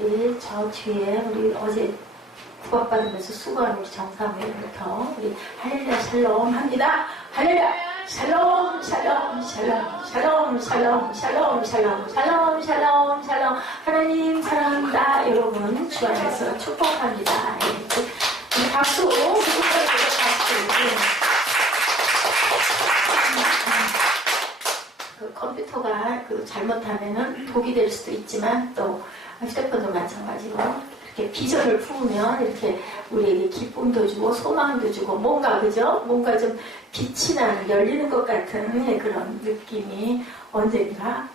우리 저 뒤에 우리 어제 구박받으면서 수고한 우리 정사모님부터 우리 할렐루야 샬롬 합니다. 할렐루야 샬롬 샬롬 샬롬 샬롬 샬롬 샬롬 샬롬 샬롬 샬롬 샬롬 하나님 사랑합니다. 여러분 주 안에서 축복합니다. 우리 박수 그 컴퓨터가 잘못하면은 독이 될 수도 있지만 또 휴대폰도 마찬가지고 이렇게 비전을 품으면 이렇게 우리에게 기쁨도 주고 소망도 주고 뭔가 그죠? 뭔가 좀 빛이 나는 열리는 것 같은 그런 느낌이 언젠가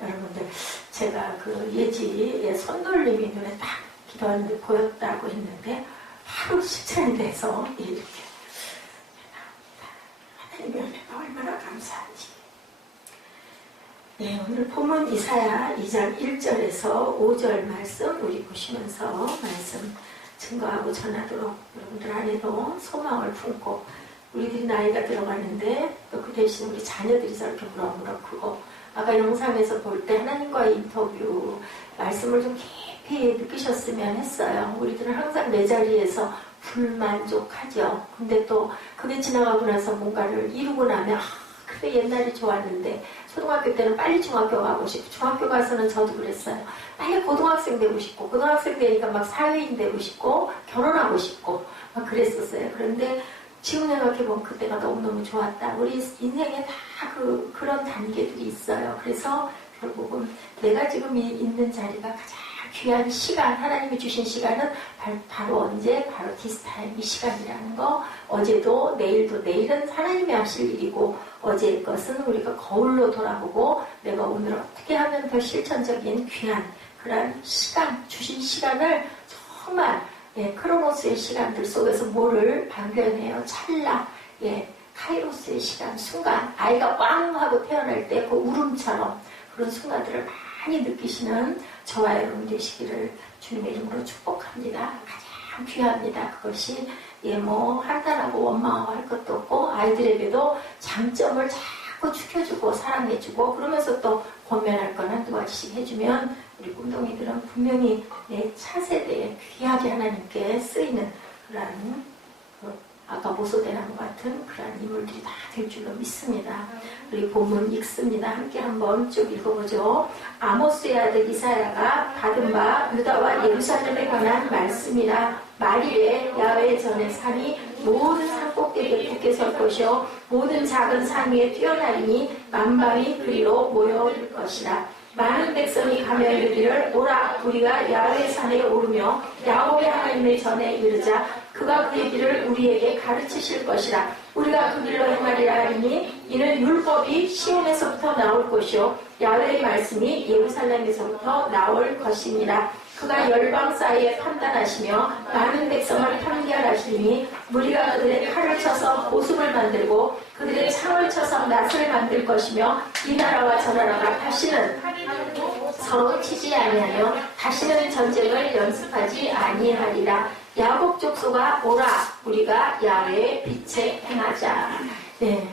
여러분들 제가 그 예지의 손놀림이 눈에 딱 기도하는데 보였다고 했는데 바로 실천이 돼서 이렇게 하나님의 은혜가 얼마나 감사한지. 네, 오늘 본문 이사야 2장 1절에서 5절 말씀 우리 보시면서 말씀 증거하고 전하도록 여러분들 안에도 소망을 품고 우리들이 나이가 들어가는데 또 그 대신 우리 자녀들이 저렇게 무럭무럭 크고 아까 영상에서 볼 때 하나님과의 인터뷰 말씀을 좀 깊이 느끼셨으면 했어요. 우리들은 항상 내 자리에서 불만족하죠. 근데 또 그게 지나가고 나서 뭔가를 이루고 나면 그래 옛날이 좋았는데 초등학교 때는 빨리 중학교 가고 싶고 중학교 가서는 저도 그랬어요. 빨리 고등학생 되고 싶고 고등학생 되니까 막 사회인 되고 싶고 결혼하고 싶고 막 그랬었어요. 그런데 지금 생각해보면 그때가 너무너무 좋았다. 우리 인생에 다 그런 단계들이 있어요. 그래서 결국은 내가 지금 있는 자리가 가장 귀한 시간, 하나님이 주신 시간은 바로 언제? 바로 디스타임 이 시간이라는 거. 어제도 내일도 내일은 하나님이 하실 일이고 어제의 것은 우리가 거울로 돌아보고 내가 오늘 어떻게 하면 더 실천적인 귀한 그런 시간, 주신 시간을 정말 크로노스의 시간들 속에서 뭐를 발견해요? 찰나, 카이로스의 시간, 순간 아이가 왕 하고 태어날 때 그 울음처럼 그런 순간들을 많이 느끼시는 저와 여러분 되시기를 주님의 이름으로 축복합니다. 가장 귀합니다. 그것이 한탄하고 원망하고 할 것도 없고 아이들에게도 장점을 자꾸 죽여주고 사랑해주고 그러면서 또 권면할 건 한두 가지씩 해주면 우리 꿈동이들은 분명히 차세대에 귀하게 하나님께 쓰이는 그런 아까 모소대나무 같은 그런 인물들이 다 될 줄로 믿습니다. 우리 본문 읽습니다. 함께 한번 쭉 읽어보죠. 아모스의 아들 이사야가 받은 바 유다와 예루살렘에 관한 말씀이라 말일에 야훼 전에 산이 모든 산꼭대기에 굳게 설 것이요 모든 작은 산 위에 뛰어나리니 만방이 그리로 모여들 것이라. 많은 백성이 가며 이르기를 오라 우리가 야훼 산에 오르며 야곱의 하나님의 전에 이르자 그가 그의 길을 우리에게 가르치실 것이라. 우리가 그 길로 행하리라 하리니 이는 율법이 시온에서부터 나올 것이요 야훼의 말씀이 예루살렘에서부터 나올 것이니라. 그가 열방 사이에 판단하시며 많은 백성을 판결하시니 무리가 그들의 칼을 쳐서 보습을 만들고 그들의 창을 쳐서 낫을 만들 것이며 이 나라와 저 나라가 다시는 서로 치지 아니하며 다시는 전쟁을 연습하지 아니하리라. 야곱 족속아 오라 우리가 야훼의 빛에 행하자.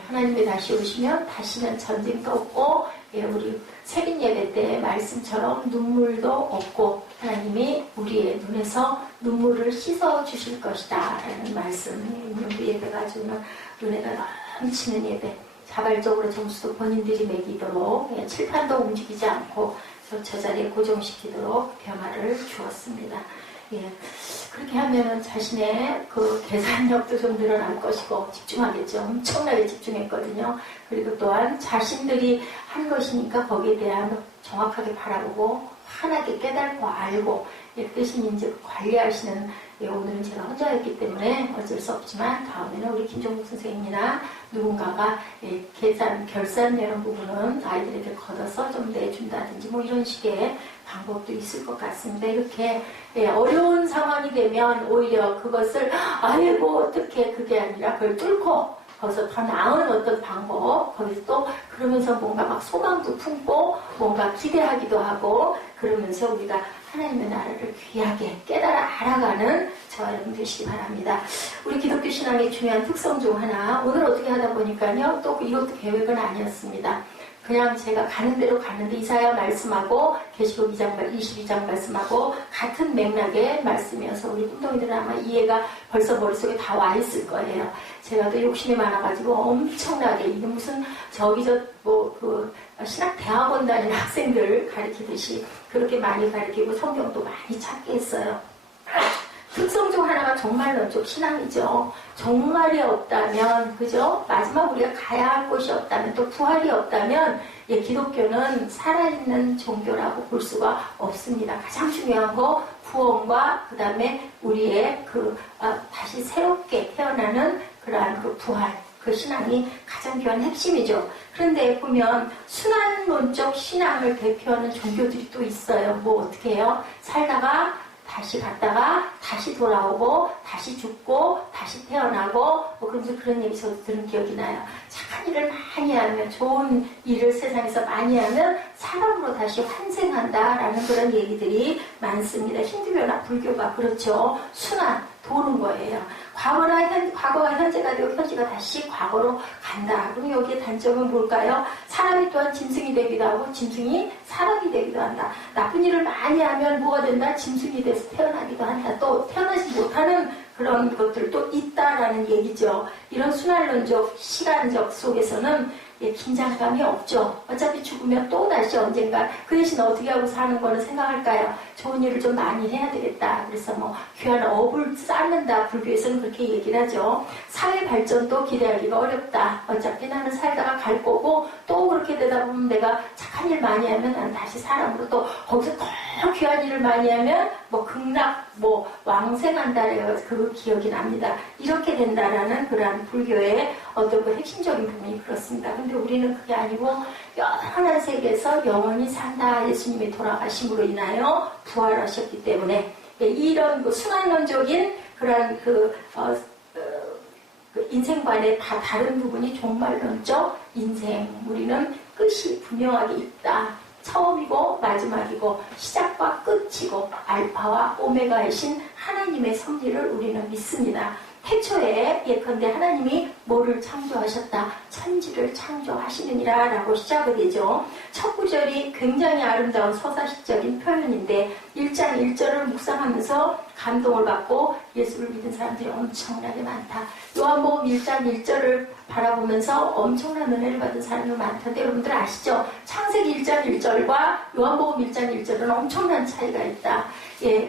하나님이 다시 오시면 다시는 전쟁도 없고 우리 새긴 예배 때 말씀처럼 눈물도 없고 하나님이 우리의 눈에서 눈물을 씻어 주실 것이다 라는 말씀. 우리 예배가 주는 은혜가 넘치는 예배, 자발적으로 점수도 본인들이 매기도록 칠판도 움직이지 않고 저 자리에 고정시키도록 변화를 주었습니다. 그렇게 하면은 자신의 그 계산력도 좀 늘어날 것이고 집중하겠죠. 엄청나게 집중했거든요. 그리고 또한 자신들이 한 것이니까 거기에 대한 정확하게 바라보고 환하게 깨닫고 알고 뜻인 이제 관리하시는 오늘은 제가 혼자였기 때문에 어쩔 수 없지만 다음에는 우리 김종국 선생님이나 누군가가 결산 내는 부분은 아이들에게 걷어서 좀 내준다든지 뭐 이런 식의 방법도 있을 것 같습니다. 이렇게 어려운 상황이 되면 오히려 그것을 아이고 어떻게 그게 아니라 그걸 뚫고 거기서 더 나은 어떤 방법 거기서 또 그러면서 뭔가 막 소망도 품고 뭔가 기대하기도 하고 그러면서 우리가 하나님의 나라를 귀하게 깨달아 알아가는 저와 여러분 되시기 바랍니다. 우리 기독교 신앙의 중요한 특성 중 하나 오늘 어떻게 하다 보니까요 또 이것도 계획은 아니었습니다. 그냥 제가 가는 대로 갔는데 이사야 말씀하고 계시록 22장 말씀하고 같은 맥락의 말씀이어서 우리 꿈덩이들은 아마 이해가 벌써 머릿속에 다 와 있을 거예요. 제가 또 욕심이 많아가지고 엄청나게 이게 무슨 신학 대학원 다니는 학생들 가르치듯이 그렇게 많이 가르치고 성경도 많이 찾게 했어요. 특성 중 하나가 정말론적 신앙이죠. 정말이 없다면, 그죠? 마지막 우리가 가야 할 곳이 없다면, 또 부활이 없다면, 기독교는 살아있는 종교라고 볼 수가 없습니다. 가장 중요한 거, 구원과 그 다음에 우리의 다시 새롭게 태어나는 그러한 그 부활, 그 신앙이 가장 귀한 핵심이죠. 그런데 보면 순환론적 신앙을 대표하는 종교들이 또 있어요. 뭐 어떻게 해요? 살다가 다시 갔다가 다시 돌아오고 다시 죽고 다시 태어나고 그러면서 그런 얘기 저도 들은 기억이 나요. 착한 일을 많이 하면 좋은 일을 세상에서 많이 하면 사람으로 다시 환생한다라는 그런 얘기들이 많습니다. 힌두교나 불교가 그렇죠. 순환 도는 거예요. 과거가 현재가 되고 현재가 다시 과거로 간다. 그럼 여기에 단점은 뭘까요? 사람이 또한 짐승이 되기도 하고 짐승이 사람이 되기도 한다. 나쁜 일을 많이 하면 뭐가 된다? 짐승이 돼서 태어나기도 한다. 또 태어나지 못하는 그런 것들도 있다라는 얘기죠. 이런 순환론적 시간적 속에서는 긴장감이 없죠. 어차피 죽으면 또 다시 언젠가 그 대신 어떻게 하고 사는 거는 생각할까요? 좋은 일을 좀 많이 해야 되겠다. 그래서 귀한 업을 쌓는다. 불교에서는 그렇게 얘기를 하죠. 사회 발전도 기대하기가 어렵다. 어차피 나는 살다가 갈 거고 또 그렇게 되다 보면 내가 착한 일 많이 하면 나는 다시 사람으로 또 거기서 더 귀한 일을 많이 하면 극락 왕생한다. 그 기억이 납니다. 이렇게 된다라는 그러한 불교의 어떤 그 핵심적인 부분이 그렇습니다. 근데 우리는 그게 아니고 영원한 세계에서 영원히 산다. 예수님이 돌아가심으로 인하여 부활하셨기 때문에 이런 그 순환론적인 그런 인생관의 다 다른 부분이 종말론적 인생. 우리는 끝이 분명하게 있다. 처음이고 마지막이고 시작과 끝이고 알파와 오메가이신 하나님의 섭리를 우리는 믿습니다. 태초에 예컨대 하나님이 뭐를 창조하셨다? 천지를 창조하시느니라 라고 시작이 되죠. 첫 구절이 굉장히 아름다운 서사시적인 표현인데 1장 1절을 묵상하면서 감동을 받고 예수를 믿은 사람들이 엄청나게 많다. 요한복음 1장 1절을 바라보면서 엄청난 은혜를 받은 사람이 많던데 여러분들 아시죠? 창세기 1장 1절과 요한복음 1장 1절은 엄청난 차이가 있다.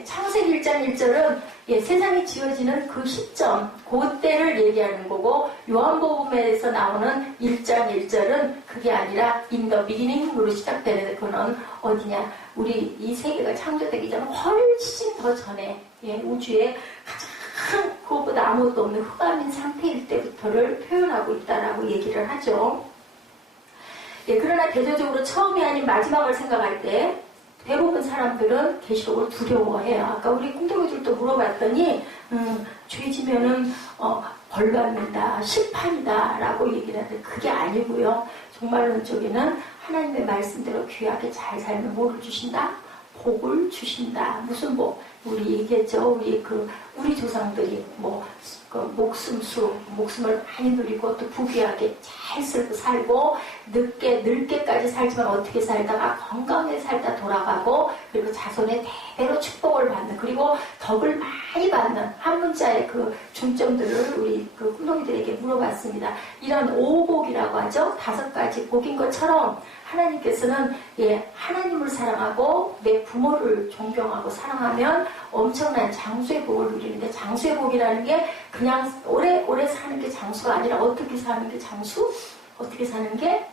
창세기 1장 1절은 세상이 지어지는 그 시점, 그때를 얘기하는 거고 요한복음에서 나오는 1장 1절은 그게 아니라 in the beginning으로 시작되는 그는 어디냐? 우리 이 세계가 창조되기 전 훨씬 더 전에 우주에 가장 그것보다 아무것도 없는 흑암인 상태일 때부터를 표현하고 있다라고 얘기를 하죠. 그러나 대조적으로 처음이 아닌 마지막을 생각할 때 대부분 사람들은 계시록을 두려워해요. 아까 우리 꿈덩이들도 물어봤더니 죄 지면은 벌 받는다, 심판이다 라고 얘기를 하는데 그게 아니고요. 종말론적에는 하나님의 말씀대로 귀하게 잘 살면 뭐를 주신다? 복을 주신다. 무슨 복? 우리 얘기했죠. 우리 조상들이 목숨을 많이 누리고 또 부귀하게 잘 살고 늙게까지 살지만 어떻게 살다가 건강하게 살다 돌아가고 그리고 자손의 대대로 축복을 받는 그리고 덕을 많이 받는 한 문자의 그 중점들을 우리 그 꿈덩이들에게 물어봤습니다. 이런 오복이라고 하죠. 5가지 복인 것처럼 하나님께서는 하나님을 사랑하고 내 부모를 존경하고 사랑하면 엄청난 장수의 복을 누리는데 장수의 복이라는 게 그냥 오래 사는 게 장수가 아니라 어떻게 사는 게 장수? 어떻게 사는 게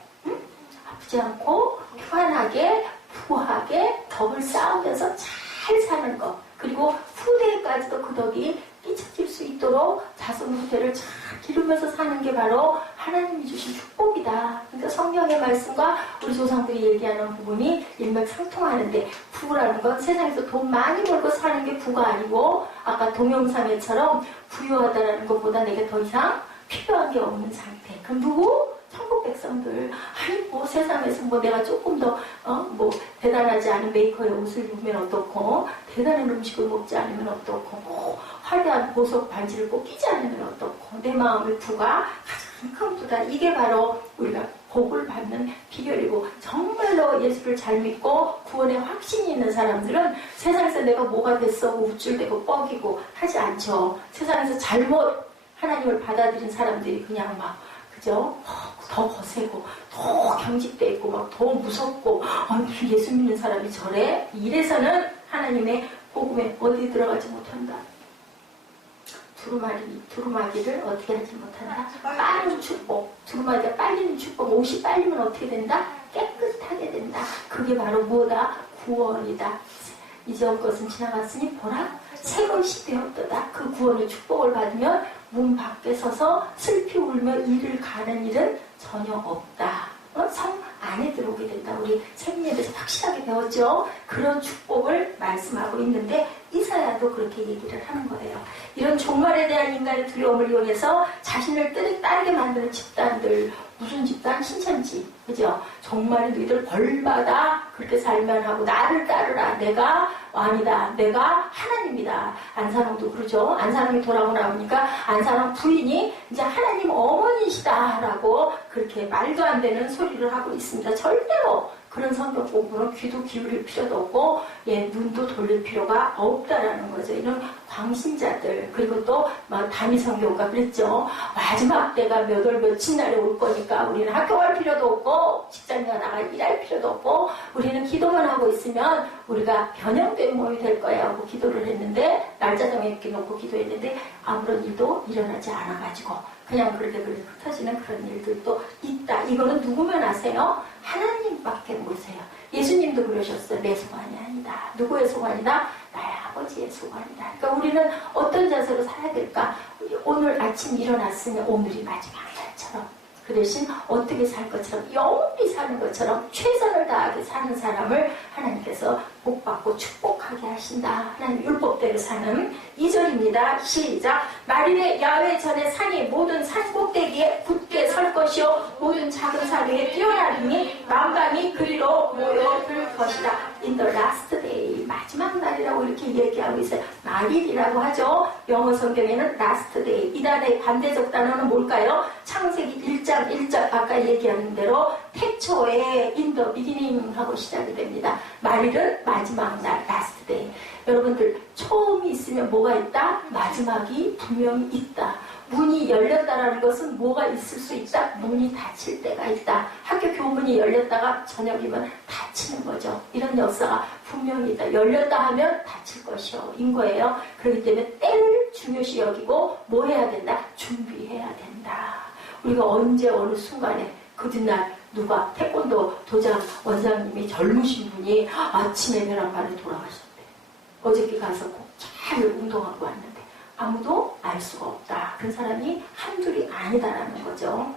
아프지 않고 편하게 부하게 덕을 쌓으면서 잘 사는 것 그리고 후대까지도 그 덕이 끼쳐질 수 있도록 자손 후대를 잘 기르면서 사는 게 바로 하나님이 주신 축복이다. 그러니까 성경의 말씀과 우리 조상들이 얘기하는 부분이 일맥상통하는데 부라는 건 세상에서 돈 많이 벌고 사는 게 부가 아니고 아까 동영상에처럼 부유하다라는 것보다 내게 더 이상 필요한 게 없는 상태. 그럼 누구? 천국 백성들. 아니 세상에서 내가 조금 더 대단하지 않은 메이커의 옷을 입으면 어떻고 대단한 음식을 먹지 않으면 어떻고 화려한 보석 반지를 꼭 끼지 않으면 어떻고 내 마음의 부가 가장 큰 부다. 이게 바로 우리가 복을 받는 비결이고, 정말로 예수를 잘 믿고 구원에 확신이 있는 사람들은 세상에서 내가 뭐가 됐어 우쭐대고 뻐기고 하지 않죠. 세상에서 잘못 하나님을 받아들인 사람들이 그냥 막, 그죠? 더 거세고 더 경직돼 있고 막 더 무섭고, 예수 믿는 사람이 저래? 이래서는 하나님의 복음에 어디 들어가지 못한다. 두루마기를 어떻게 하지 못한다. 빠른 축복. 두루마기가 빨리는 축복. 옷이 빨리면 어떻게 된다? 깨끗하게 된다. 그게 바로 뭐다? 구원이다. 이전 것은 지나갔으니 보라 새 것이 되었도다. 그 구원의 축복을 받으면 문 밖에 서서 슬피 울며 이를 가는 일은 전혀 없다. 성 안에 들어오게 된다. 우리 생리에서 확실하게 배웠죠. 그런 축복을 말씀하고 있는데 이사야도 그렇게 얘기를 하는 거예요. 이런 종말에 대한 인간의 두려움을 이용해서 자신을 따르게 만드는 집단들, 무슨 집단? 신천지, 그죠? 종말에 너희들 벌받아 그렇게 살면 하고 나를 따르라. 내가 왕이다. 내가 하나님이다. 안산홍도 그러죠. 안산홍이 돌아오고 나오니까 안산홍 부인이 이제 하나님 어머니시다라고 그렇게 말도 안 되는 소리를 하고 있습니다. 절대로 그런 성경 공부는 귀도 기울일 필요도 없고, 눈도 돌릴 필요가 없다라는 거죠. 이런 광신자들, 그리고 또 다미 성경가 그랬죠. 마지막 때가 몇 월 며칠 날에 올 거니까 우리는 학교 갈 필요도 없고 직장에 나가 일할 필요도 없고 우리는 기도만 하고 있으면 우리가 변형된 몸이 될 거야 하고 기도를 했는데, 날짜 정해놓고 기도했는데 아무런 일도 일어나지 않아가지고 그냥 그렇게 흩어지는 그런 일들도 있다. 이거는 누구만 아세요? 하나님밖에 모르세요. 예수님도 그러셨어요. 내 소관이 아니다. 누구의 소관이다? 나의 아버지의 소관이다. 그러니까 우리는 어떤 자세로 살아야 될까? 오늘 아침 일어났으면 오늘이 마지막 날처럼, 그 대신 어떻게 살 것처럼, 영원히 사는 것처럼 최선을 다하게 사는 사람을 하나님께서 복받고 축복하게 하신다. 하나님 율법대로 사는 2절입니다. 시작. 말일에 야훼 전에 산이 모든 산 꼭대기에 굳게 설 것이요 모든 작은 산 위에 뛰어나르니 만방이 그리로 모여들 것이다. In the last day. 마지막 날이라고 이렇게 얘기하고 있어요. 말일이라고 하죠. 영어 성경에는 last day. 이 단어의 반대적 단어는 뭘까요? 창세기 1장 1절 아까 얘기한 대로 태초에 in the beginning 하고 시작이 됩니다. 말일은 마지막 날, last day. 여러분들, 처음이 있으면 뭐가 있다? 마지막이 분명히 있다. 문이 열렸다라는 것은 뭐가 있을 수 있다? 문이 닫힐 때가 있다. 학교 교문이 열렸다가 저녁이면 닫히는 거죠. 이런 역사가 분명히 있다. 열렸다 하면 닫힐 것이요. 인 거예요. 그렇기 때문에 때를 중요시 여기고 뭐 해야 된다? 준비해야 된다. 우리가 언제 어느 순간에 그뒷날 누가 태권도 도장 원장님이 젊으신 분이 아침에 벼랑간에 돌아가셨대. 어저께 가서 잘 운동하고 왔는데 아무도 알 수가 없다. 그 사람이 한둘이 아니다라는 거죠.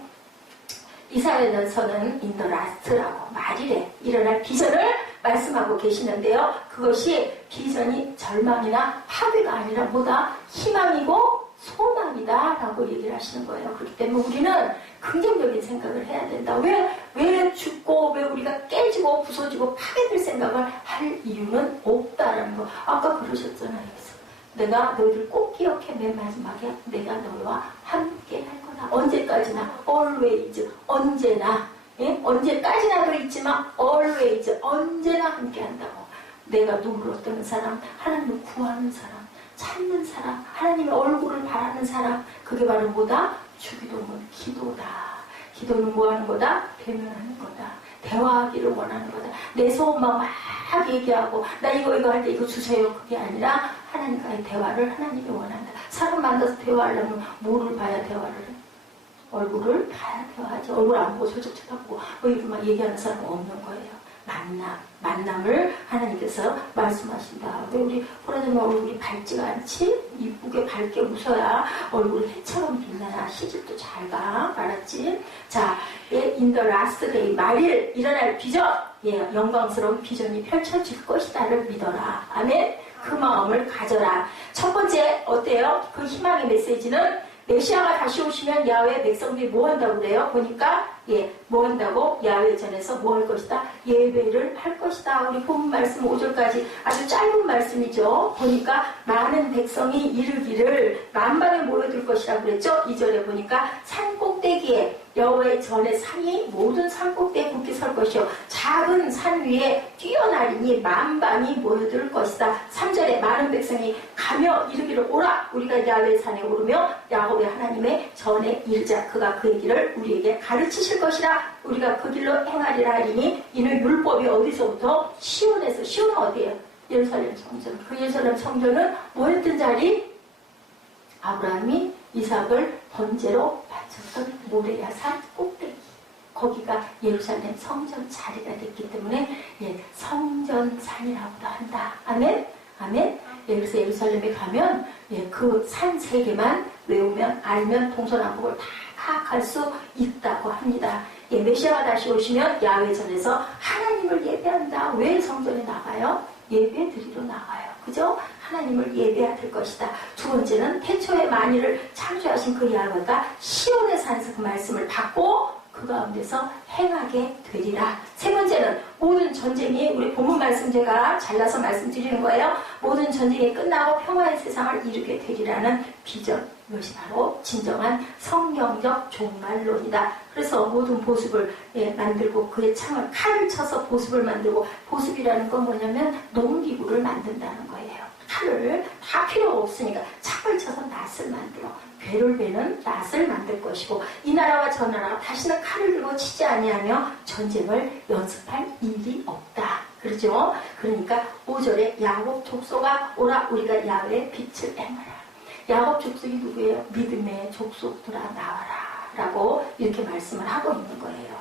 이사야서는 인더라스트라고 말일에 일어날 비전을 말씀하고 계시는데요. 그것이 비전이 절망이나 파괴가 아니라 뭐다? 희망이고 소망이다 라고 얘기를 하시는 거예요. 그렇기 때문에 우리는 긍정적인 생각을 해야 된다. 왜 죽고 왜 우리가 깨지고 부서지고 파괴될 생각을 할 이유는 없다라는 거. 아까 그러셨잖아요. 내가 너희들 꼭 기억해. 맨 마지막에 내가 너희와 함께 할 거다. 언제까지나 always. 언제나. 예? 언제까지나도 있지만 always. 언제나 함께 한다고. 내가 누구를 어떤 사람, 하나님을 구하는 사람, 찾는 사람, 하나님의 얼굴을 바라는 사람, 그게 바로 뭐다? 주기도문, 기도다. 기도는 뭐 하는 거다? 대면하는 거다. 대화하기를 원하는 거다. 내 소원만 막 얘기하고 나 이거 할 때 이거 주세요. 그게 아니라 하나님과의 대화를 하나님이 원한다. 사람 만나서 대화하려면 뭐를 봐야 대화를 해? 얼굴을 봐야 대화하죠. 얼굴 안 보고 저쪽 쳐다보고 뭐 이렇게 막 얘기하는 사람은 없는 거예요. 만남을 하나님께서 말씀하신다. 왜 우리 호라님 얼굴이 밝지가 않지? 이쁘게 밝게 웃어야 얼굴이 해처럼 빛나야 시집도 잘 가. 알았지? 자, in the last day, 말일 일어날 비전, 영광스러운 비전이 펼쳐질 것이다를 믿어라. 아멘. 그 마음을 가져라. 첫 번째 어때요? 그 희망의 메시지는 메시아가 다시 오시면 야훼 백성들이 뭐 한다고 그래요? 보니까 예, 뭐 한다고? 야훼 전에서 뭐 할 것이다? 예배를 할 것이다. 우리 본 말씀 5절까지 아주 짧은 말씀이죠. 보니까 많은 백성이 이르기를 만방에 모여들 것이라고 그랬죠. 2절에 보니까 산 꼭대기에 여호와의 전에 산이 모든 산 꼭대기에 굳게 설 것이요 작은 산 위에 뛰어나리니 만방이 모여들 것이다. 3절에 많은 백성이 가며 이르기를 오라 우리가 야훼 산에 오르며 야곱의 하나님의 전에 이르자 그가 그의 길을 우리에게 가르치실 것이라 우리가 그 길로 행하리라 하리니 이는 율법이 어디서부터 시온에서 시온은 어디예요? 예루살렘 성전. 그 예루살렘 성전은 뭐였던 자리? 아브라함이 이삭을 번제로 바쳤던 모레야 산 꼭대기. 거기가 예루살렘 성전 자리가 됐기 때문에 예, 성전산이라고도 한다. 아멘? 아멘? 예, 그래서 예루살렘에 가면 예, 그 산 세 개만 외우면 알면 동서남북을 다 파악할 수 있다고 합니다. 예, 메시아가 다시 오시면 야훼 전에서 하나님을 예배한다. 왜 성전에 나가요? 예배 드리러 나가요. 그죠? 하나님을 예배해야 될 것이다. 두 번째는 태초에 만일을 창조하신 그 야훼가 시온의 산에서 그 말씀을 받고 그 가운데서 행하게 되리라. 세 번째는 모든 전쟁이 우리 본문 말씀 제가 잘라서 말씀드리는 거예요. 모든 전쟁이 끝나고 평화의 세상을 이루게 되리라는 비전. 이것이 바로 진정한 성경적 종말론이다. 그래서 모든 보습을 만들고 그의 창을 칼을 쳐서 보습을 만들고 보습이라는 건 뭐냐면 농기구를 만든다는 거예요. 칼을 다 필요가 없으니까 창을 쳐서 낫을 만들어. 배를 베는 낫을 만들 것이고 이 나라와 저 나라가 다시는 칼을 들고 치지 아니하며 전쟁을 연습할 일이 없다. 그렇죠? 그러니까 5절에 야곱 족속아 오라 우리가 야훼의 빛을 행하라. 야곱 족속이 누구예요? 믿음의 족속들아 나와라 라고 이렇게 말씀을 하고 있는 거예요.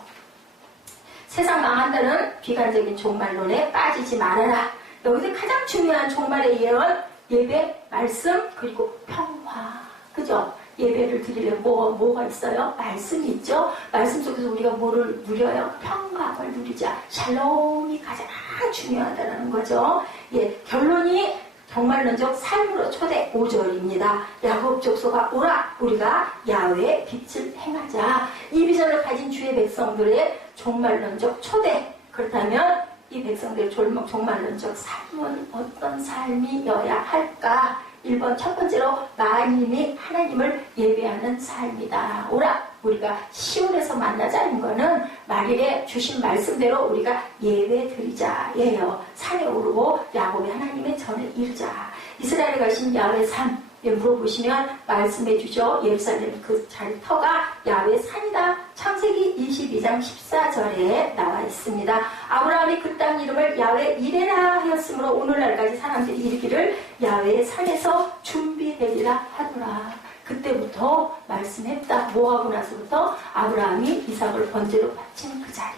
세상 망한다는 비관적인 종말론에 빠지지 말아라. 여기서 가장 중요한 종말의 예언, 예배, 말씀, 그리고 평화. 그죠? 예배를 드리려면 뭐가 있어요? 말씀이 있죠? 말씀 속에서 우리가 뭐를 누려요? 평강을 누리자. 샬롬이 가장 중요하다는 거죠. 예, 결론이 종말론적 삶으로 초대 5절입니다. 야곱 족속아 오라 우리가 야훼의 빛을 행하자. 이 비전을 가진 주의 백성들의 종말론적 초대. 그렇다면 이 백성들의 종말론적 삶은 어떤 삶이어야 할까? 1번 첫 번째로 만인이 하나님을 예배하는 삶이다. 오라 우리가 시온에서 만나자는 거는 말일에 주신 말씀대로 우리가 예배 드리자예요. 산에 오르고 야곱의 하나님의 전에 이르자. 이스라엘에 가신 야훼 산 물어보시면 말씀해 주죠. 예루살렘 그 자리 터가 야훼 산이다. 창세기 22장 14절에 나와 있습니다. 아브라함이 그 땅 이름을 야훼 이레라 하였으므로 오늘날까지 사람들이 이르기를 야훼의 산에서 준비되리라 하더라. 그때부터 말씀했다. 뭐 하고 나서부터 아브라함이 이삭을 번제로 바친 그 자리.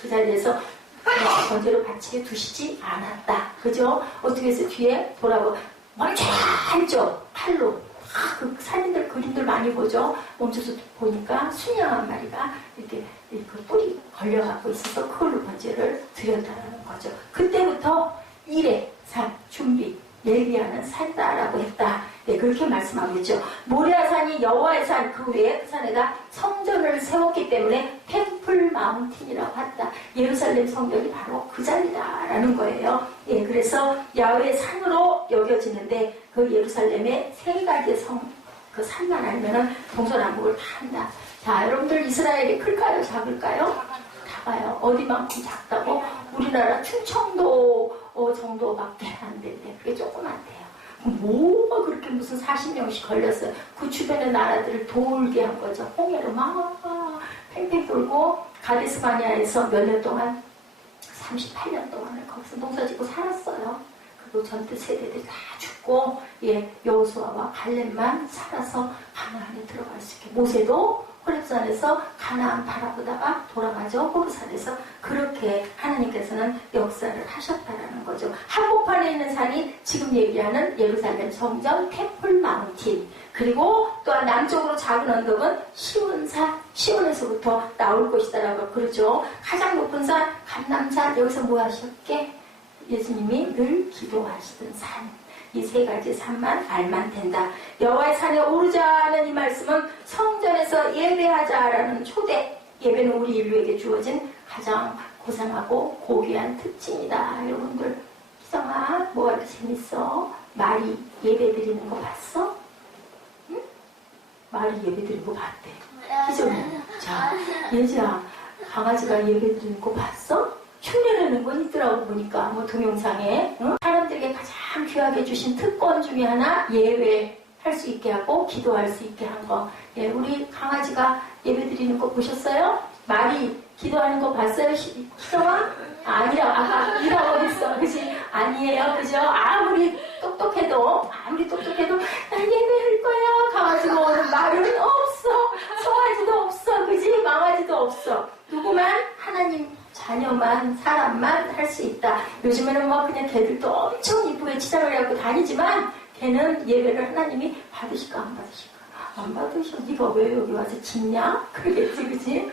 그 자리에서 번제로 바치게 두시지 않았다. 그죠? 어떻게 해서 뒤에 돌아보 먼저 한쪽 팔로 그 산인들 그림들 많이 보죠. 멈춰서 보니까 순양 한 마리가 이렇게 그 뿔이 걸려갖고 있어서 그걸로 번제를 드렸다는 거죠. 그때부터 일에 산 준비 예비하는 산다라고 했다. 네, 그렇게 말씀하고 있죠. 모리아산이 여호와의 산 그 외에 그 산에다 성전을 세웠기 때문에 템플 마운틴이라고 했다. 예루살렘 성전이 바로 그 자리다라는 거예요. 예, 그래서 야훼의 산으로 여겨지는데 그 예루살렘의 세 가지 그 산만 알면은 동서남북을 다 한다. 자, 여러분들 이스라엘이 클까요? 작을까요? 작아요. 어디만큼 작다고? 우리나라 충청도 정도밖에 안 된대. 그게 조그맣대요. 뭐가 그렇게 무슨 40명씩 걸렸어요. 그 주변의 나라들을 돌게 한 거죠. 홍해로 막 팽팽 돌고 가데스바니아에서 몇 년 동안 38년 동안을 거기서 농사짓고 살았어요. 그리고 전투 세대들이 다 죽고 여호수아와 갈렙만 살아서 가나안에 들어갈 수 있게. 모세도 호렙산에서 가나안 바라보다가 돌아가죠. 호르산에서. 그렇게 하나님께서는 역사를 하셨다라는 거죠. 한복판에 있는 산이 지금 얘기하는 예루살렘 성전 템플 마운틴. 그리고 또한 남쪽으로 작은 언덕은 시온산, 시온에서부터 나올 것이다라고 그러죠. 가장 높은 산 감람산. 여기서 뭐 하셨게? 예수님이 늘 기도하시던 산. 이 세 가지 산만 알면 된다. 여호와의 산에 오르자는 이 말씀은 성전에서 예배하자라는 초대, 예배는 우리 인류에게 주어진 가장 고상하고 고귀한 특징이다. 여러분들, 희성아, 뭐가 이렇게 재밌어? 말이 예배 드리는 거 봤어? 응? 말이 예배 드리는 거 봤대. 희성이. 자, 예지야, 강아지가 예배 드리는 거 봤어? 흉내내는 건 있더라고 보니까 뭐 동영상에. 응? 사람들에게 가장 귀하게 주신 특권 중에 하나, 예외할 수 있게 하고 기도할 수 있게 한 거. 예, 우리 강아지가 예배 드리는 거 보셨어요? 말이 기도하는 거 봤어요? 희성아? 아까 이라고 했어. 그지? 아니에요. 그죠? 아무리 똑똑해도 난 예배할 거야. 강아지가 오는 말은 없어. 송아지도 없어. 그지? 망아지도 없어. 누구만? 하나님 자녀만, 사람만 할 수 있다. 요즘에는 뭐 그냥 걔들도 엄청 이쁘게 치장을 하고 다니지만 걔는 예배를 하나님이 받으실까 안 받으실까? 안 받으셔. 네가 왜 여기 와서 짖냐? 그러겠지, 그치?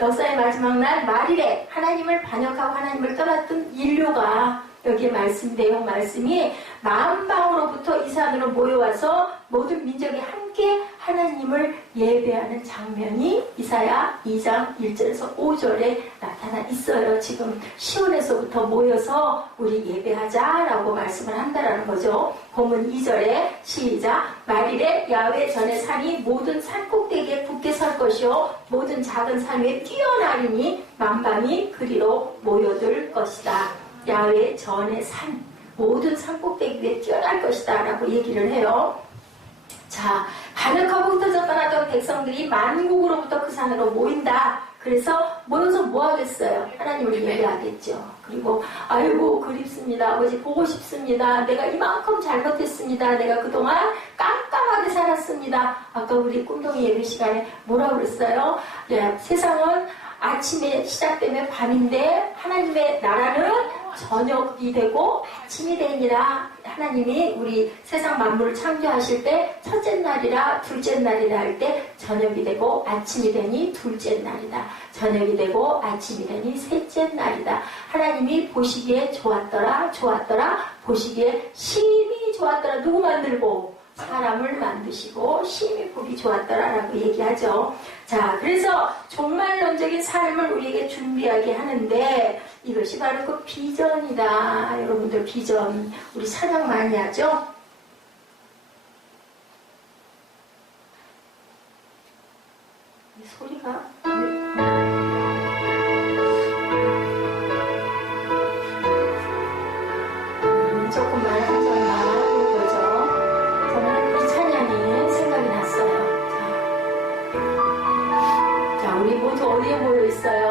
역사의 마지막 날 말일에 하나님을 반역하고 하나님을 떠났던 인류가 여기에 내용 말씀이 만방으로부터 이 산으로 모여와서 모든 민족이 함께 하나님을 예배하는 장면이 이사야 2장 1절에서 5절에 나타나 있어요. 지금 시온에서부터 모여서 우리 예배하자라고 말씀을 한다라는 거죠. 본문 2절에 시작. 말일에 야훼 전의 산이 모든 산 꼭대기에 굳게 설 것이요 모든 작은 산 위에 뛰어나리니 만방이 그리로 모여들 것이다. 야훼 전의 산, 모든 산 꼭대기 위에 뛰어날 것이다 라고 얘기를 해요. 자, 반역하고 흩어져 떠났던 백성들이 만국으로부터 그 산으로 모인다. 그래서 모여서 뭐 하겠어요? 하나님을 예배하겠죠. 그리고 아이고 그립습니다. 아버지 보고 싶습니다. 내가 이만큼 잘못했습니다. 내가 그동안 깜깜하게 살았습니다. 아까 우리 꿈동이 예배 시간에 뭐라고 그랬어요? 네, 세상은 아침에 시작되면 밤인데 하나님의 나라는 저녁이 되고 아침이 되니라. 하나님이 우리 세상 만물을 창조하실 때 첫째 날이라 둘째 날이라 할 때 저녁이 되고 아침이 되니 둘째 날이다. 저녁이 되고 아침이 되니 셋째 날이다. 하나님이 보시기에 좋았더라 보시기에 심히 좋았더라. 누구 만들고? 사람을 만드시고 심히 보기 좋았더라라고 얘기하죠. 자, 그래서 종말론적인 삶을 우리에게 준비하게 하는데 이것이 바로 그 비전이다. 여러분들 비전. 우리 찬양 많이 하죠? 소리가 조금만 한번만 해보죠. 저는 이 찬양이 생각이 났어요. 자, 우리 모두 어디에 모여 있어요?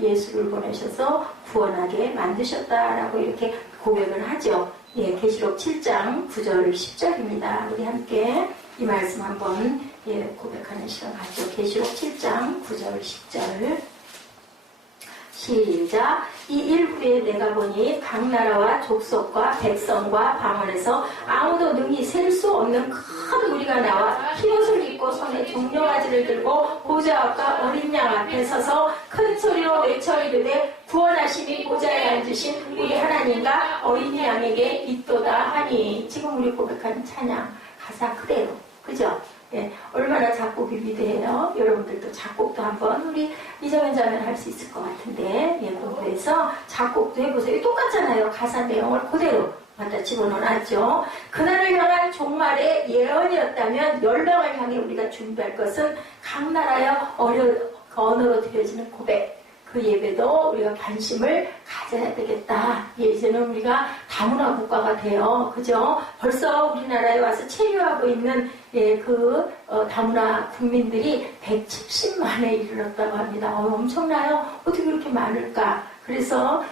예수를 보내셔서 구원하게 만드셨다라고 이렇게 고백을 하죠. 예, 계시록 7장 9절 10절입니다. 우리 함께 이 말씀 한번 고백하는 시간 갖죠. 계시록 7장 9절 10절. 시작. 이 일후에 내가 보니 각 나라와 족속과 백성과 방언에서 아무도 능히 셀 수 없는 큰 무리가 나와 흰옷을 입고 손에 종려가지를 들고 보좌 앞과 어린 양 앞에 서서 큰 소리로 외쳐 이르되 구원하심이 보좌에 앉으신 우리 하나님과 어린 양에게 있도다 하니. 지금 우리 고백하는 찬양 가사 그대로, 그죠? 예, 얼마나 작곡이 위대해요. 여러분들도 작곡도 한번 우리 이정현 자매는 할 수 있을 것 같은데, 예, 공부해서 작곡도 해보세요. 똑같잖아요. 가사 내용을 그대로 갖다 집어넣어놨죠. 그날을 향한 종말의 예언이었다면 열방을 향해 우리가 준비할 것은 각 나라의 언어로 드려지는 고백, 그 예배도 우리가 관심을 가져야 되겠다. 예, 이제는 우리가 다문화 국가가 돼요. 그죠? 벌써 우리나라에 와서 체류하고 있는 다문화 국민들이 170만에 이르렀다고 합니다. 엄청나요? 어떻게 그렇게 많을까? 그래서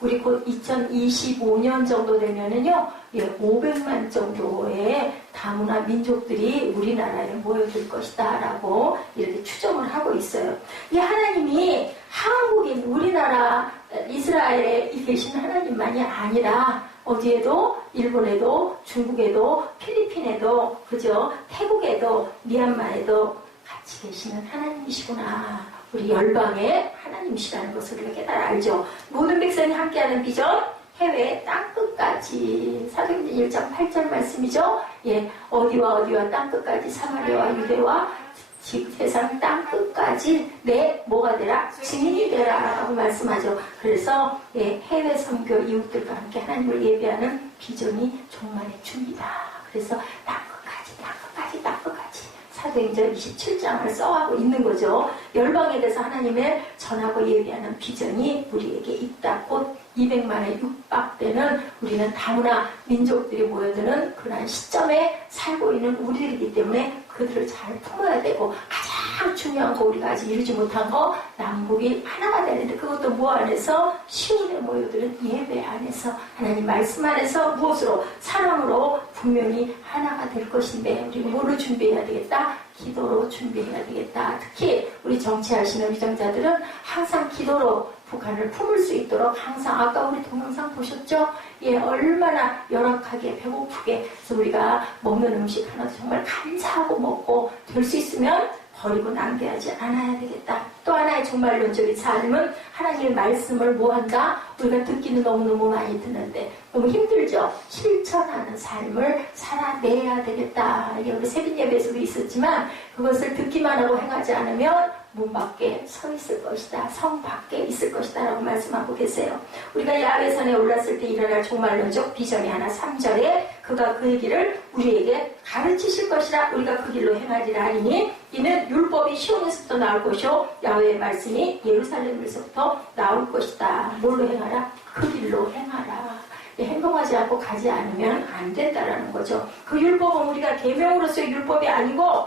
우리 곧 2025년 정도 되면은요, 500만 정도의 다문화 민족들이 우리나라에 모여들 것이다 라고 이렇게 추정을 하고 있어요. 이 하나님이 한국인, 우리나라, 이스라엘에 계신 하나님만이 아니라 어디에도, 일본에도, 중국에도, 필리핀에도, 그죠? 태국에도, 미얀마에도 같이 계시는 하나님이시구나. 우리 열방의 하나님이시라는 것을 우리가 깨달아 알죠. 모든 백성이 함께하는 비전, 해외 땅끝까지. 사도행전 1장 8절 말씀이죠. 예, 어디와 땅끝까지, 사마리아와 유대와 세상 땅끝까지 내 뭐가 되라? 증인이 되라 라고 말씀하죠. 그래서 해외 선교 이웃들과 함께 하나님을 예배하는 비전이 종말의 준비다. 그래서 땅끝까지 사도행전 27장을 써가고 있는 거죠. 열방에 대해서 하나님을 전하고 예배하는 비전이 우리에게 있다. 곧 200만에 육박되는 우리는 다문화 민족들이 모여드는 그런 시점에 살고 있는 우리들이기 때문에 그들을 잘 품어야 되고, 가장 중요한 거 우리가 아직 이루지 못한 거, 남북이 하나가 되는데 그것도 뭐 안에서? 시온에 모여드는 예배 안에서, 하나님 말씀 안에서 무엇으로? 사랑으로 분명히 하나가 될 것인데, 우리가 뭐로 준비해야 되겠다? 기도로 준비해야 되겠다. 특히 우리 정치하시는 위정자들은 항상 기도로 북한을 품을 수 있도록 항상, 아까 우리 동영상 보셨죠? 예, 얼마나 열악하게 배고프게. 그래서 우리가 먹는 음식 하나도 정말 감사하고 먹고 될 수 있으면 버리고 낭비하지 않아야 되겠다. 또 하나의 종말론적인 삶은 하나님의 말씀을 뭐한다? 우리가 듣기는 너무너무 많이 듣는데 너무 힘들죠? 실천하는 삶을 살아내야 되겠다. 이게 우리 새벽 예배에서도 있었지만 그것을 듣기만 하고 행하지 않으면 문 밖에 서 있을 것이다. 성 밖에 있을 것이다. 라고 말씀하고 계세요. 우리가 야훼산에 올랐을 때 일어날 종말론적 비전이 하나 3절에 그가 그의 길을 우리에게 가르치실 것이라. 우리가 그 길로 행하리라 하니 이는 율법이 시온에서부터 나올 것이요 야훼의 말씀이 예루살렘에서부터 나올 것이다. 뭘로 행하라? 그 길로 행하라. 행동하지 않고 가지 않으면 안 된다라는 거죠. 그 율법은 우리가 계명으로서의 율법이 아니고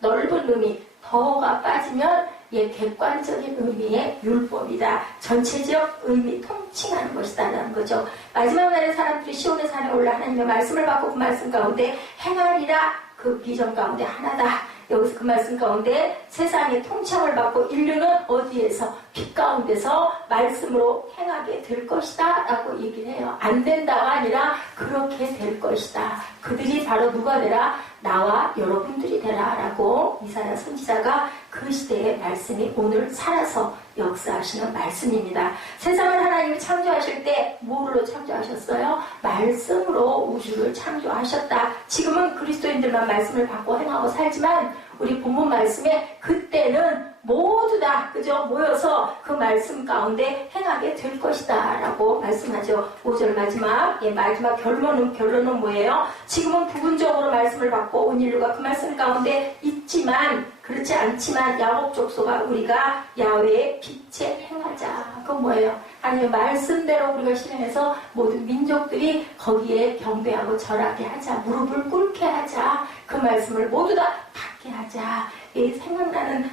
넓은 의미, 더가 빠지면 객관적인 의미의 율법이다. 전체적 의미, 통칭하는 것이다 라는 거죠. 마지막 날에 사람들이 시온의 산에 올라 하나님의 말씀을 받고 그 말씀 가운데 행하리라. 그 비전 가운데 하나다. 여기서 그 말씀 가운데 세상의 통칭을 받고 인류는 어디에서? 빛 가운데서 말씀으로 행하게 될 것이다 라고 얘기를 해요. 안 된다가 아니라 그렇게 될 것이다. 그들이 바로 누가 되라? 나와 여러분들이 되라 라고 이사야 선지자가 그 시대의 말씀이 오늘 살아서 역사하시는 말씀입니다. 세상을 하나님이 창조하실 때 뭐로 창조하셨어요? 말씀으로 우주를 창조하셨다. 지금은 그리스도인들만 말씀을 받고 행하고 살지만 우리 본문 말씀에 그때는 모두 다 그죠? 모여서 그 말씀 가운데 행하게 될 것이다 라고 말씀하죠. 5절 마지막 마지막 결론은 뭐예요? 지금은 부분적으로 말씀을 받고 온 인류가 그 말씀 가운데 있지만 그렇지 않지만 야곱 족속아 우리가 야훼의 빛에 행하자. 그건 뭐예요? 아니 말씀대로 우리가 실행해서 모든 민족들이 거기에 경배하고 절하게 하자. 무릎을 꿇게 하자. 그 말씀을 모두 다 받게 하자. 생각나는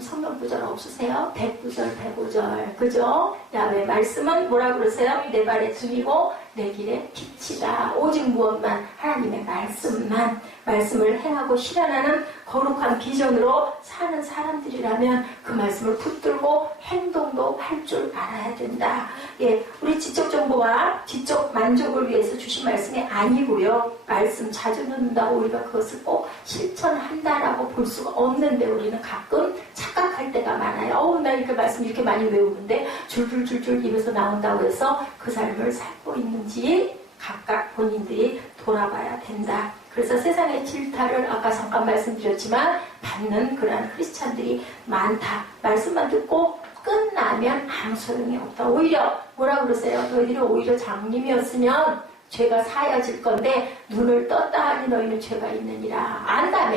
성경 구절 없으세요? 109절, 105절. 그죠? 야훼 말씀은 뭐라 그러세요? 내 발의 등이고 내 길의 빛이다. 오직 무엇만? 하나님 하나님의 말씀을 행하고 실현하는 거룩한 비전으로 사는 사람들이라면 그 말씀을 붙들고 행동도 할 줄 알아야 된다. 예, 우리 지적 정보와 지적 만족을 위해서 주신 말씀이 아니고요. 말씀 자주 듣는다고 우리가 그것을 꼭 실천한다라고 볼 수가 없는데 우리는 가끔 착각할 때가 많아요. 나 이렇게 말씀 이렇게 많이 외우는데 줄줄줄줄 입에서 나온다고 해서 그 삶을 살고 있는지 각각 본인들이 돌아봐야 된다. 그래서 세상의 질타를 아까 잠깐 말씀드렸지만 받는 그러한 크리스찬들이 많다. 말씀만 듣고 끝나면 아무 소용이 없다. 오히려 뭐라 그러세요? 너희들이 오히려 장님이었으면 죄가 사여질 건데 눈을 떴다 하니 너희는 죄가 있느니라. 안다며.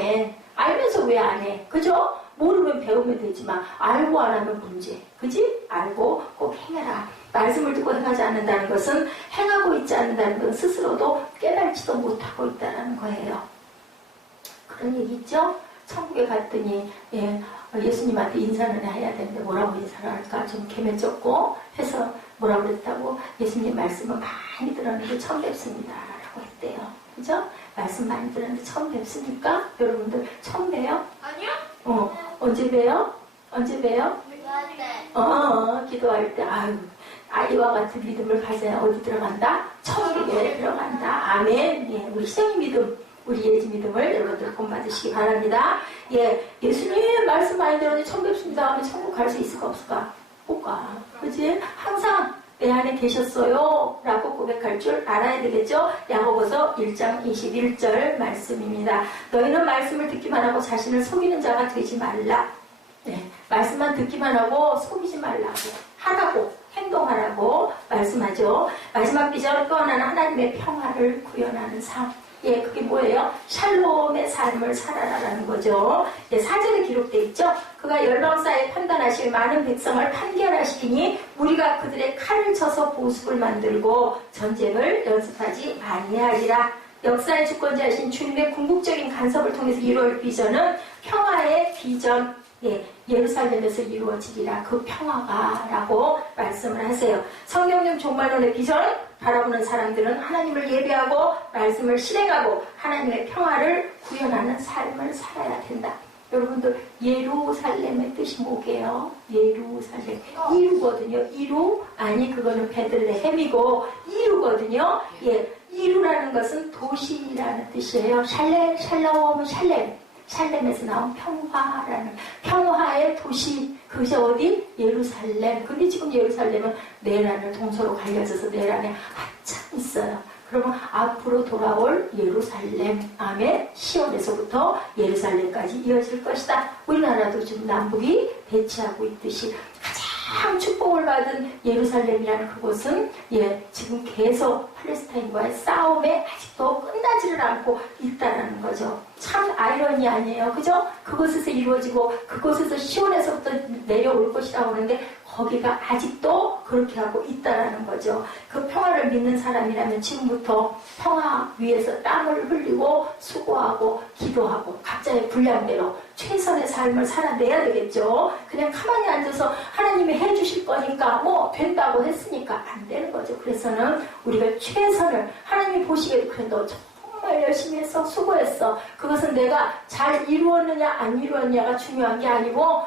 알면서 왜 안 해? 그죠? 모르면 배우면 되지만 알고 안 하면 문제. 그지? 알고 꼭 행해라. 말씀을 듣고 행하지 않는다는 것은 행하고 있지 않는다는 것은 스스로도 깨달지도 못하고 있다는 거예요. 그런 얘기 있죠? 천국에 갔더니 예수님한테 인사는 해야 되는데 뭐라고 인사를 할까? 좀 개매쩍고 해서 뭐라고 그랬다고? 예수님 말씀은 많이 들었는데 처음 뵙습니다 라고 했대요. 그죠? 말씀 많이 들었는데 처음 뵙습니까? 여러분들 처음 뵈요? 아니요? 언제 뵈요? 언제 뵈요? 기도할 때 아이와 같은 믿음을 가져야 어디 들어간다? 천국에 들어간다. 아멘. 예, 우리 시장의 믿음, 우리 예지 믿음을 여러분들 본받으시기 바랍니다. 예, 예수님 말씀 많이 들었는데 처음 뵙습니다 하면 천국 갈 수 있을까 없을까? 못 가. 그치? 항상 내 안에 계셨어요 라고 고백할 줄 알아야 되겠죠? 야고보서 1장 21절 말씀입니다. 너희는 말씀을 듣기만 하고 자신을 속이는 자가 되지 말라. 네, 말씀만 듣기만 하고 속이지 말라고 하라고 행동하라고 말씀하죠. 마지막 비전 또 하나는 하나님의 평화를 구현하는 삶. 예, 그게 뭐예요? 샬롬의 삶을 살아라라는 거죠. 예, 4절에 기록되어 있죠. 그가 열방 사이에 판단하실 많은 백성을 판결하시기니 우리가 그들의 칼을 쳐서 보습을 만들고 전쟁을 연습하지 아니하리라. 역사의 주권자이신 주님의 궁극적인 간섭을 통해서 이루어질 비전은 평화의 비전. 예, 예루살렘에서 이루어지리라. 그 평화가 라고 말씀을 하세요. 성경적 종말론의 비전 바라보는 사람들은 하나님을 예배하고 말씀을 실행하고 하나님의 평화를 구현하는 삶을 살아야 된다. 여러분들 예루살렘의 뜻이 뭐게요? 예루살렘 이루거든요. 이루 아니 그거는 베들레헴이고 이루거든요. 예, 이루라는 것은 도시라는 뜻이에요. 샬롬은 샬렘에서 나온 평화라는 평화의 도시. 그것이 어디? 예루살렘. 근데 지금 예루살렘은 내란을 동서로 갈려져서 내란에 한참 있어요. 그러면 앞으로 돌아올 예루살렘. 아멘. 시온에서부터 예루살렘까지 이어질 것이다. 우리나라도 지금 남북이 대치하고 있듯이 가장 축복을 받은 예루살렘이라는 그곳은 지금 계속 팔레스타인과의 싸움에 아직도 끝나지를 않고 있다라는 거죠. 참 아이러니 아니에요. 그죠? 그곳에서 이루어지고 그곳에서 시온에서부터 내려올 것이라고 하는데 거기가 아직도 그렇게 하고 있다라는 거죠. 그 평화를 믿는 사람이라면 지금부터 평화 위해서 땀을 흘리고 수고하고 기도하고 각자의 분량대로 최선의 삶을 살아내야 되겠죠. 그냥 가만히 앉아서 하나님이 해주실 거니까 뭐 된다고 했으니까 안 되는 거죠. 그래서는 우리가 최선을 하나님이 보시기에도 그래 너 정말 열심히 했어 수고했어. 그것은 내가 잘 이루었느냐 안 이루었느냐가 중요한 게 아니고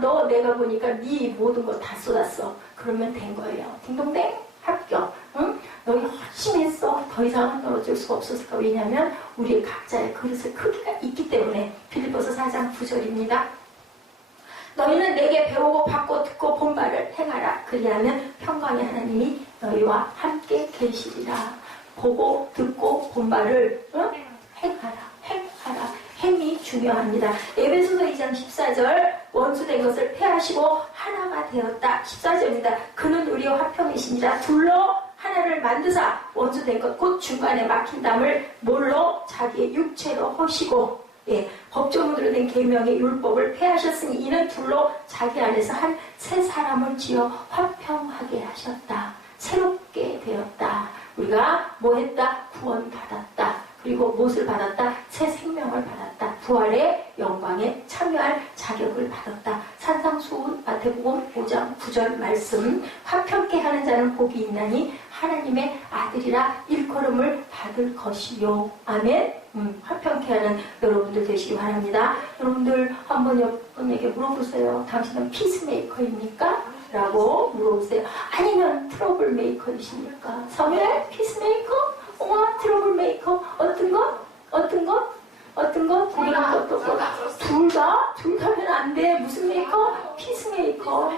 너 내가 보니까 네 모든 거 다 쏟았어. 그러면 된 거예요. 딩동댕 합격. 응? 너 열심히 했어. 더 이상은 너 어쩔 수가 없었을까. 왜냐하면 우리의 각자의 그릇의 크기가 있기 때문에. 빌립보서 4장 9절입니다. 너희는 내게 배우고 받고 듣고 본 바를 행하라. 그리하면 평강의 하나님이 너희와 함께 계시리라. 보고 듣고 본 바를 행하라. 행이 중요합니다. 에베소서 2장 14절 원수된 것을 패하시고 하나가 되었다. 14절입니다. 그는 우리와 화평이시니라. 둘로 하나를 만드사 원수된 것 곧 중간에 막힌 담을 뭘로 자기의 육체로 허시고 법조문으로 된 계명의 율법을 폐하셨으니 이는 둘로 자기 안에서 한 새 사람을 지어 화평하게 하셨다. 새롭게 되었다. 우리가 뭐 했다? 구원받았다. 그리고 무엇을 받았다? 새 생명을 받았다. 부활의 영광에 참여할 자격을 받았다. 산상수훈 마태복음 5장 9절 말씀 화평케 하는 자는 복이 있나니 하나님의 아들이라 일컬음을 받을 것이요. 아멘. 화평케 하는 여러분들 되시기 바랍니다. 여러분들 한번 여러분에게 물어보세요. 당신은 피스메이커입니까? 라고 물어보세요. 아니면 트러블 메이커이십니까? 성일 피스메이커? 트러블 메이커? 어떤 것? 어떤 것? 어떤 것? 둘 다? 둘 다면 안 돼. 무슨 메이커? 피스메이커.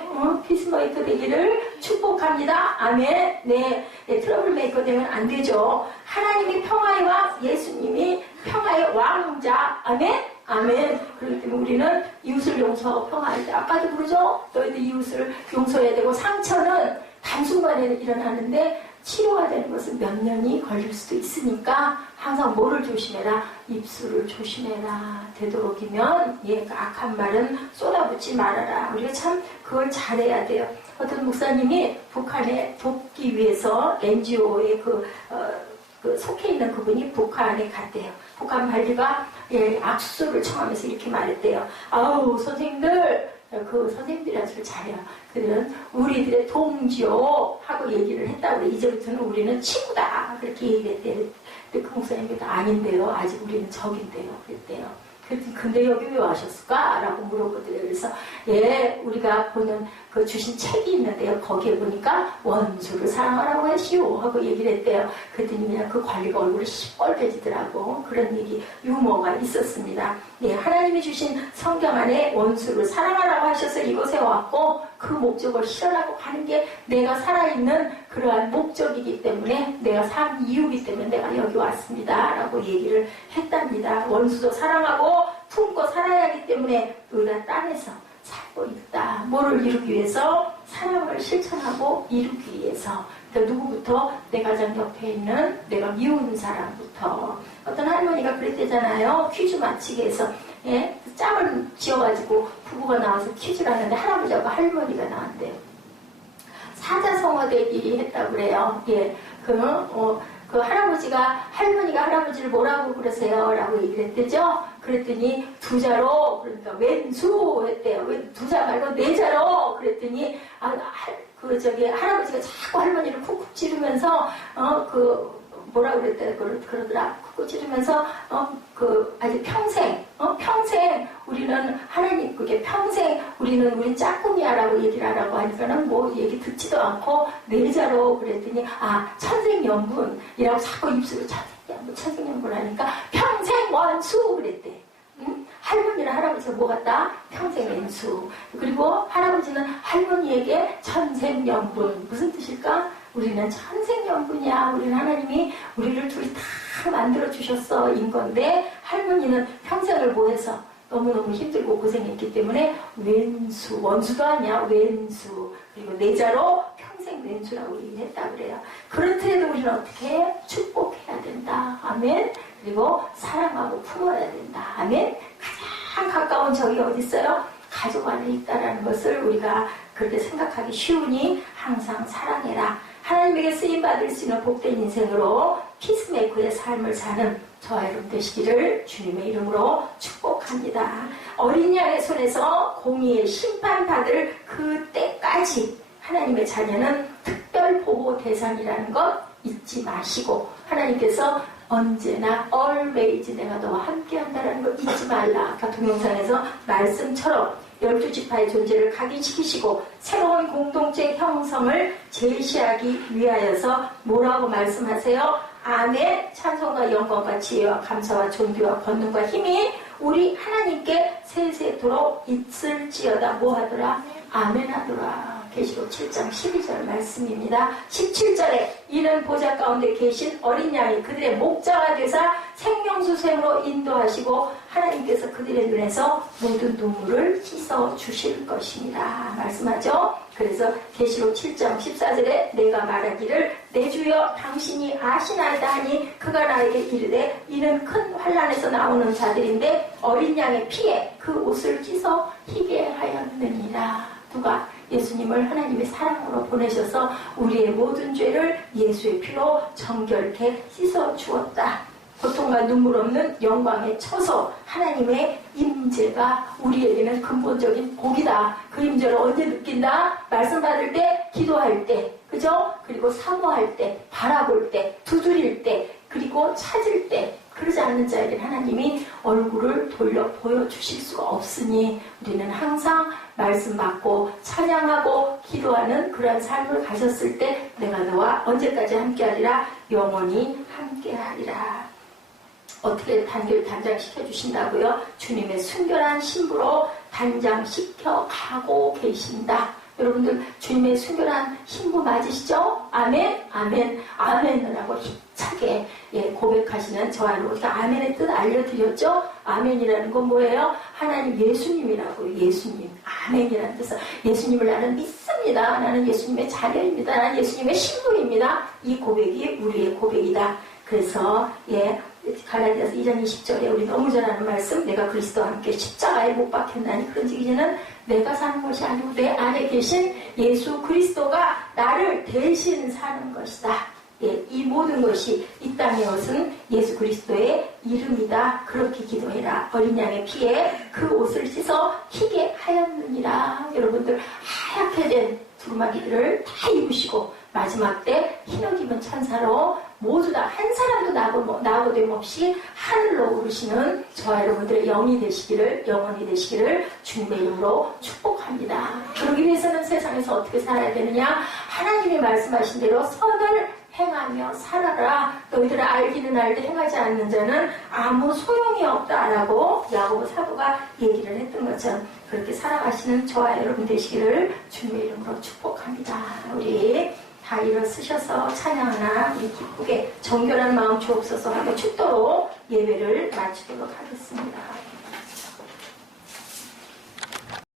피스메이커 되기를 축복합니다. 아멘. 네. 트러블 메이커 되면 안 되죠. 하나님이 평화의 왕, 예수님이 평화의 왕자. 아멘. 아멘. 그렇기 때문에 우리는 이웃을 용서하고 평화할 때 아까도 그러죠? 너희들 이웃을 용서해야 되고 상처는 단순간에 일어나는데 치료가 되는 것은 몇 년이 걸릴 수도 있으니까 항상 뭐를 조심해라? 입술을 조심해라. 되도록이면 악한 말은 쏟아붓지 말아라. 우리가 참 그걸 잘해야 돼요. 어떤 목사님이 북한에 돕기 위해서 NGO에 속해 있는 그분이 북한에 갔대요. 북한 관리가 악수를 청하면서 이렇게 말했대요. 아우 선생님들, 그 선생님들이 아주 잘해요. 그들은 우리들의 동지요 하고 얘기를 했다고 그래. 이제부터는 우리는 친구다 그렇게 얘기했대요. 근데 그 목사님이 아닌데요, 아직 우리는 적인데요 그랬대요. 근데 여기 왜 와셨을까? 라고 물어보더래요. 그래서 우리가 보는 그 주신 책이 있는데요. 거기에 보니까 원수를 사랑하라고 하시오 하고 얘기를 했대요. 그랬더니 그냥 그 관리가 얼굴이 시뻘개지더라고. 그런 얘기 유머가 있었습니다. 하나님이 주신 성경 안에 원수를 사랑하라고 하셔서 이곳에 왔고 그 목적을 실현하고 가는 게 내가 살아있는 그러한 목적이기 때문에 내가 산 이유이기 때문에 내가 여기 왔습니다 라고 얘기를 했답니다. 원수도 사랑하고 품고 살아야 하기 때문에 우리가 땅에서 살고 있다. 뭐를 이루기 위해서? 사랑을 실천하고 이루기 위해서. 그러니까 누구부터? 내 가정 옆에 있는 내가 미우는 사람부터. 어떤 할머니가 그랬대잖아요. 퀴즈 맞히기 위해서 짝을 지어가지고 부부가 나와서 퀴즈를 하는데 할아버지하고 할머니가 나왔대요. 사자성어대기 했다고 그래요. 그 할머니가 할아버지를 뭐라고 그러세요? 라고 얘기를 했대죠. 그랬더니 두자로, 그러니까 왼수 했대요. 두자 말고 네자로. 그랬더니 할아버지가 자꾸 할머니를 쿡쿡 찌르면서 뭐라 그러더라. 쿡쿡 찌르면서 아주 평생 우리는 하나님 그게 평생 우린 짝꿍이야라고 얘기를 하라고 하니까는 뭐 얘기 듣지도 않고 내자로 그랬더니 천생연분이라고 자꾸 입술을 천생연분 하니까 평생 원수 그랬대. 할머니는 할아버지가 뭐 같다? 평생 왼수. 그리고 할아버지는 할머니에게 천생연분. 무슨 뜻일까? 우리는 천생연분이야. 우리는 하나님이 우리를 둘이 다 만들어주셨어. 인 건데 할머니는 평생을 뭐해서 너무너무 힘들고 고생했기 때문에 왼수. 원수도 아니야. 왼수. 그리고 내자로 평생 왼수라고 얘기했다 그래요. 그렇더라도 우리는 어떻게 축복해야 된다. 아멘. 그리고 사랑하고 품어야 된다. 아멘. 가장 가까운 적이 어디 있어요? 가족 안에 있다라는 것을 우리가 그렇게 생각하기 쉬우니 항상 사랑해라. 하나님에게 쓰임받을 수 있는 복된 인생으로 피스메이커의 삶을 사는 저와 여러분 되시기를 주님의 이름으로 축복합니다. 어린 양의 손에서 공의의 심판받을 그때까지 하나님의 자녀는 특별 보호 대상이라는 것 잊지 마시고 하나님께서 언제나 always 내가 너와 함께한다는 걸 잊지 말라. 아까 동영상에서 말씀처럼 12지파의 존재를 각인시키시고 새로운 공동체 형성을 제시하기 위하여서 뭐라고 말씀하세요? 아멘. 찬송과 영광과 지혜와 감사와 존귀와 권능과 힘이 우리 하나님께 세세토록 있을지어다. 뭐하더라? 아멘 하더라. 계시록 7장 12절 말씀입니다. 17절에 이는 보좌 가운데 계신 어린 양이 그들의 목자가 되사 생명수샘으로 인도하시고 하나님께서 그들의 눈에서 모든 눈물을 씻어 주실 것입니다. 말씀하죠. 그래서 계시록 7장 14절에 내가 말하기를 내 주여 당신이 아시나이다 하니 그가 나에게 이르되 이는 큰 환난에서 나오는 자들인데 어린 양의 피에 그 옷을 씻어 희게 하였느니라. 누가? 예수님을 하나님의 사랑으로 보내셔서 우리의 모든 죄를 예수의 피로 정결케 씻어 주었다. 보통 고통과 눈물 없는 영광의 처소 하나님의 임재가 우리에게는 근본적인 복이다. 그 임재를 언제 느낀다? 말씀 받을 때, 기도할 때, 그죠? 그리고 사모할 때, 바라볼 때, 두드릴 때, 그리고 찾을 때, 그러지 않는 자에게는 하나님이 얼굴을 돌려 보여주실 수가 없으니 우리는 항상 말씀 받고 찬양하고 기도하는 그러한 삶을 가졌을 때 내가 너와 언제까지 함께하리라? 영원히 함께하리라. 어떻게 단장시켜 주신다고요? 주님의 순결한 신부로 단장시켜 가고 계신다. 여러분들 주님의 순결한 신부 맞으시죠? 아멘, 아멘, 아멘이라고 힘차게 고백하시는 저와 여러분들 아멘의 뜻 알려드렸죠? 아멘이라는 건 뭐예요? 하나님 예수님이라고요. 예수님. 아멘이라는 뜻은 예수님을 나는 믿습니다. 나는 예수님의 자녀입니다. 나는 예수님의 신부입니다. 이 고백이 우리의 고백이다. 그래서 갈라디아서 2장 20절에 우리 너무 잘 아는 말씀, 내가 그리스도와 함께 십자가에 못 박혔나니 그런즉 이제는 내가 사는 것이 아니고 내 안에 계신 예수 그리스도가 나를 대신 사는 것이다. 이 모든 것이 이 땅의 것은 예수 그리스도의 이름이다. 그렇게 기도해라. 어린 양의 피에 그 옷을 씻어 희게 하였느니라. 여러분들 하얗게 된 두루마기들을 다 입으시고 마지막 때 흰옷 입은 천사로 모두 다 한 사람도 나고됨 없이 하늘로 오르시는 저와 여러분들의 영이 되시기를, 영원히 되시기를 주님의 이름으로 축복합니다. 그러기 위해서는 세상에서 어떻게 살아야 되느냐? 하나님이 말씀하신 대로 선을 행하며 살아라. 너희들은 알기는 알되 행하지 않는 자는 아무 소용이 없다라고 야고보 사도가 얘기를 했던 것처럼 그렇게 살아가시는 저와 여러분 되시기를 주님의 이름으로 축복합니다. 우리 다 일어서셔서 찬양하나 우리 기쁘게 정결한 마음 주옵소서 하고 축도로 예배를 마치도록 하겠습니다.